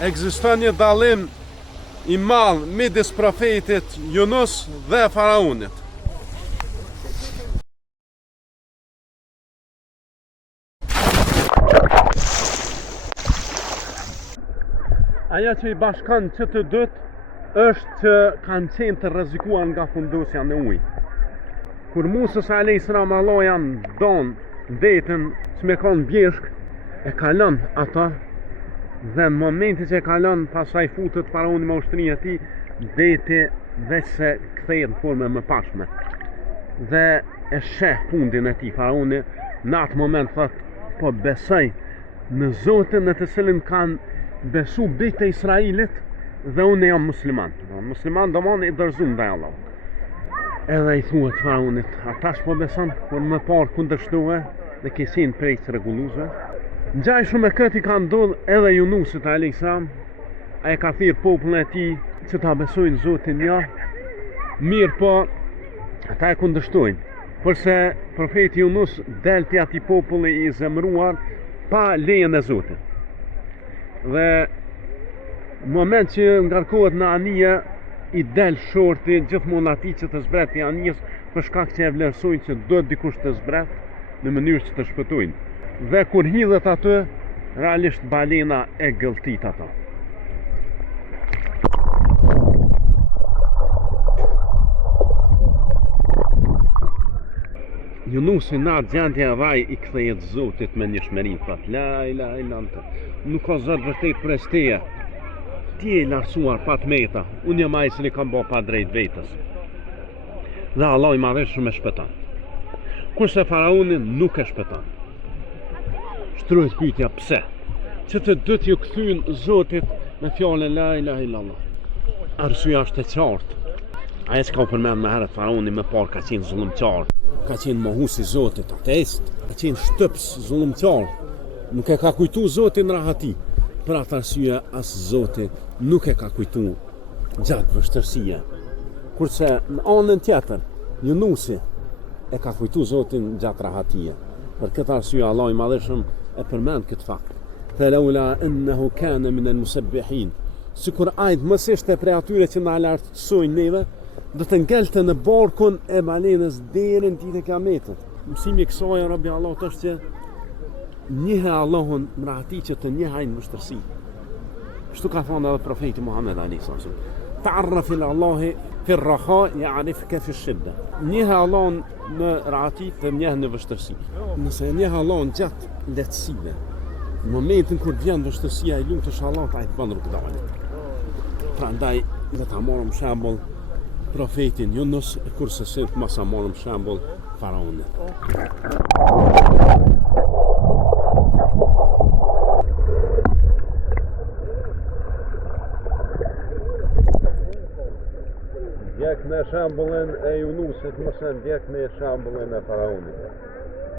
ekziston një dallim i madh midis profetit Yunus dhe faraonit. Aja që i bashkan që të dytë është që kanë qenë të rrezikuar nga fundosja në ujë. Kur Musa a.s. Allah janë donë vetën që me kanë bjeshk, e kalon ata dhe në momentin që e kalon pasaj futët faraoni me ushtërinë e tij, deti veç se kthehet në formë më pashme. Dhe e sheh fundin e tij faraoni, në atë moment thot, po besoj në Zotin në të cilin kanë besu bitë e Israelit dhe unë jam musliman. Musliman do mënë i dërzum dhe Allah. Edhe i thuhet faraonit, atash po beson, por më parë kundërshtuve dhe kesin prej të regulluze. Gjaj shumë e këti ka ndodh edhe Yunusit a.s. A e ka thirë popullën e tij që ta besojnë Zotin ja, mirë po ata e kundërshtojnë. Përse profeti Yunus del të ati populli i zemruar pa lejen e Zotit. Dhe në moment që ngarkohet në anije, i del shorti gjithmonë atij që të zbret i anijes për shkak që e vlerësojnë që do dikush të zbret në mënyrë që të shpëtojnë. Dhe kur hidhet aty, realisht balena e gëlltit ato. Yunusi në atë gjendje e vaj i kthehet Zotit me një shmerim, thot la ilaha illa anta, nuk ka Zot vërtet për teje. Ti e lartësuar pa të meta, unë jam ai që i kam bë pa drejt vetës. Dhe Allah i madhëshëm e shpëton. Kurse faraoni nuk e shpëton. Shtrohet pyetja pse? Që të dytë ju kthyn Zotit me fjalën la ilaha illallah. Arsyeja është e qartë. Ai s'ka përmend më herët faraoni më parë ka qenë zullumçar, ka qenë mohues i Zotit, ateist, ka qenë shtyps zullumçar. Nuk e ka kujtu Zotin rahati. Për atë arsye as Zoti nuk e ka kujtu gjatë vështërsia. Kurse në anën tjetër, Yunusi e ka kujtu Zotin gjatë rahatia. Për këtë arsye Allah i madhëshëm e përmend këtë fakt. Falaula innahu kana min al-musabbihin. Sikur ai mos ishte prej atyre që na lartësojnë neve, do të ngelte në barkun e balenës deri në ditën e Kiametit. Mësimi i kësaj Rabbi Allah është që njëhe Allahun më ati që të njëhajnë vështërsi. Shtu ka thonë edhe profeti Muhammed a.s. Ta'arraf ila Allahi fi rraha ya'rifka fi shidda. Njëhe Allahun në rahati të njëhe në vështërsi. Nëse njëhe Allahun gjatë lehtësive, në momentin kur vjen vështërsia i lutesh Allahut ai të bën rrugdalje. Prandaj le ta marrim shembull profetin Yunus, kurse se mos sa marrim shembull faraonin. Ndjek në shambullin e Yunusit, mëse ndjek në shambullin e faraonit.